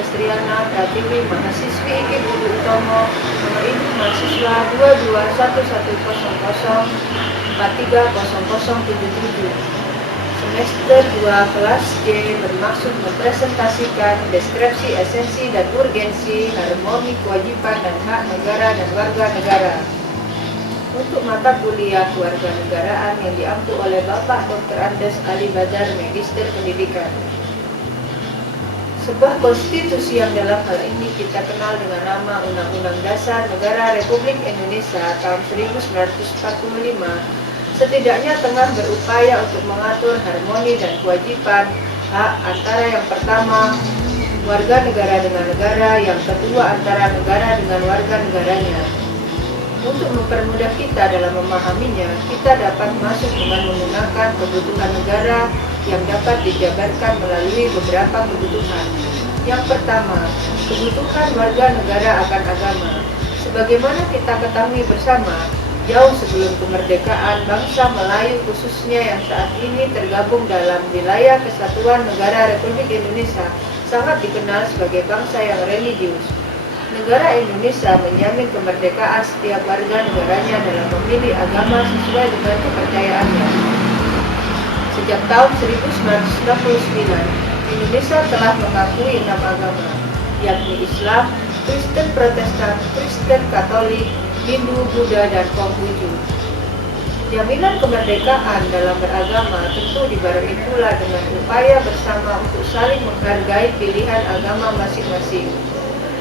Destriana Pratiwi, mahasiswi IKIP Budi Utomo, nomor induk mahasiswa 221114300077. Semester 2 kelas C bermaksud mempresentasikan deskripsi esensi dan urgensi harmoni kewajiban dan hak negara dan warga negara. Untuk mata kuliah kewarganegaraan yang diampu oleh Bapak Dr. Andes Ali Badar, Magister Pendidikan. Sebuah konstitusi yang dalam hal ini kita kenal dengan nama Undang-Undang Dasar Negara Republik Indonesia tahun 1945 setidaknya tengah berupaya untuk mengatur harmoni dan kewajiban hak antara yang pertama warga negara dengan negara, yang kedua antara negara dengan warga negaranya. Untuk mempermudah kita dalam memahaminya, kita dapat masuk dengan menggunakan kebutuhan negara yang dapat dijabarkan melalui beberapa kebutuhan. Yang pertama, kebutuhan warga negara akan agama. Sebagaimana kita ketahui bersama, jauh sebelum kemerdekaan, bangsa Melayu khususnya yang saat ini tergabung dalam wilayah Kesatuan Negara Republik Indonesia sangat dikenal sebagai bangsa yang religius. Negara Indonesia menjamin kemerdekaan setiap warga negaranya dalam memilih agama sesuai dengan kepercayaannya. Sejak tahun 1969, Indonesia telah mengakui 6 agama, yakni Islam, Kristen Protestan, Kristen Katolik, Hindu, Buddha, dan Konghucu. Jaminan kemerdekaan dalam beragama tentu dibarengi pula dengan upaya bersama untuk saling menghargai pilihan agama masing-masing.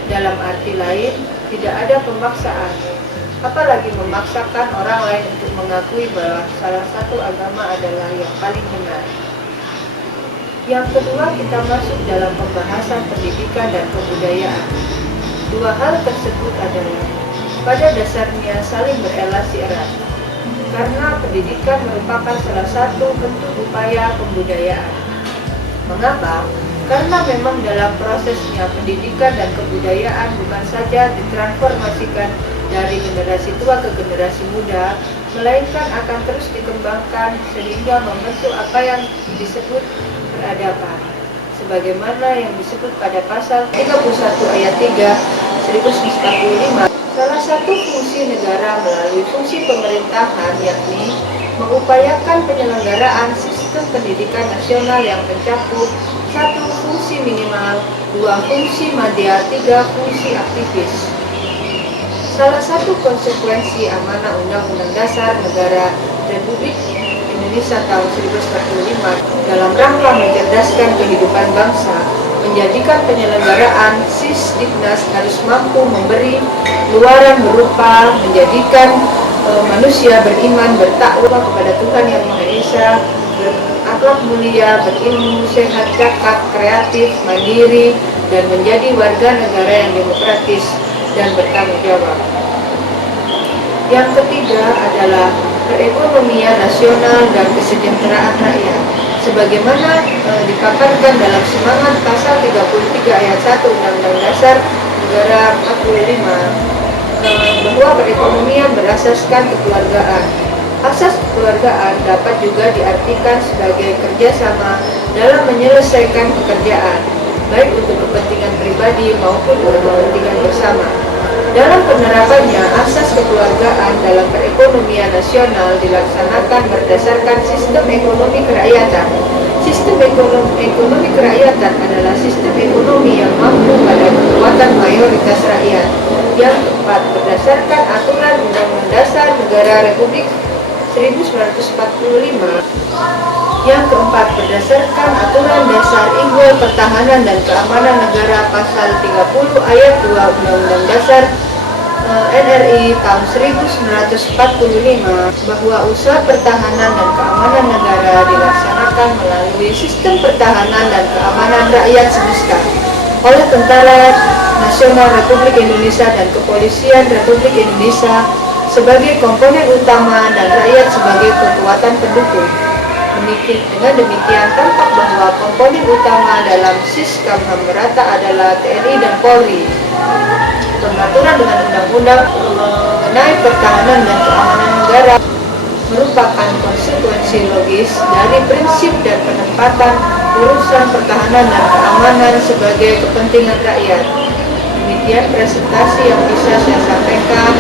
Dalam arti lain, tidak ada pemaksaan, apalagi memaksakan orang lain untuk mengakui bahwa salah satu agama adalah yang paling benar. Yang kedua, kita masuk dalam pembahasan pendidikan dan kebudayaan. Dua hal tersebut adalah pada dasarnya saling berelasi erat, karena pendidikan merupakan salah satu bentuk upaya pembudayaan. Mengapa? Karena memang dalam prosesnya pendidikan dan kebudayaan bukan saja ditransformasikan dari generasi tua ke generasi muda, melainkan akan terus dikembangkan sehingga membentuk apa yang disebut peradaban. Sebagaimana yang disebut pada pasal 31 ayat 3 1945, salah satu fungsi negara melalui fungsi pemerintahan yakni mengupayakan penyelenggaraan sistem pendidikan nasional yang mencakup 1. Fungsi minimal, 2. Fungsi madya, 3. Fungsi aktivis. Salah satu konsekuensi amanah Undang-Undang Dasar Negara Republik Indonesia tahun 1945 dalam rangka mencerdaskan kehidupan bangsa, menjadikan penyelenggaraan Sisdiknas harus mampu memberi luaran berupa menjadikan manusia beriman, bertakwa kepada Tuhan Yang Maha Esa, berakhlak mulia, berilmu, sehat, cakap, kreatif, mandiri, dan menjadi warga negara yang demokratis dan bertanggung jawab. Yang ketiga adalah perekonomian nasional dan kesejahteraan rakyat. Sebagaimana dipaparkan dalam semangat pasal 33 ayat 1 Undang-Undang Dasar Negara 45, bahwa perekonomian berasaskan kekeluargaan. Asas kekeluargaan dapat juga diartikan sebagai kerjasama dalam menyelesaikan pekerjaan, baik untuk kepentingan pribadi maupun untuk kepentingan bersama. Dalam penerapannya, asas kekeluargaan dalam perekonomian nasional dilaksanakan berdasarkan sistem ekonomi kerakyatan. Sistem ekonomi kerakyatan adalah sistem ekonomi yang mampu pada kekuatan mayoritas rakyat. Yang keempat, berdasarkan aturan Undang-Undang Dasar Negara Republik 1945. Yang keempat, berdasarkan aturan dasar Inggul Pertahanan dan Keamanan Negara pasal 30 ayat 2 Undang-Undang Dasar NRI tahun 1945 bahwa usaha pertahanan dan keamanan negara dilaksanakan melalui sistem pertahanan dan keamanan rakyat semesta oleh Tentara Nasional Republik Indonesia dan Kepolisian Republik Indonesia sebagai komponen utama dan rakyat sebagai kekuatan pendukung. Dengan demikian, tampak bahwa komponen utama dalam Siskam HAM merata adalah TNI dan Polri. Pengaturan dengan undang-undang mengenai pertahanan dan keamanan negara merupakan konsekuensi logis dari prinsip dan penempatan urusan pertahanan dan keamanan sebagai kepentingan rakyat. Demikian presentasi yang bisa saya sampaikan.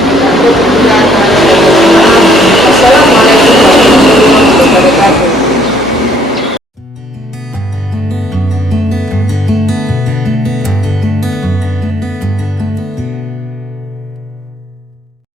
Wassalamualaikum warahmatullahi wabarakatuh.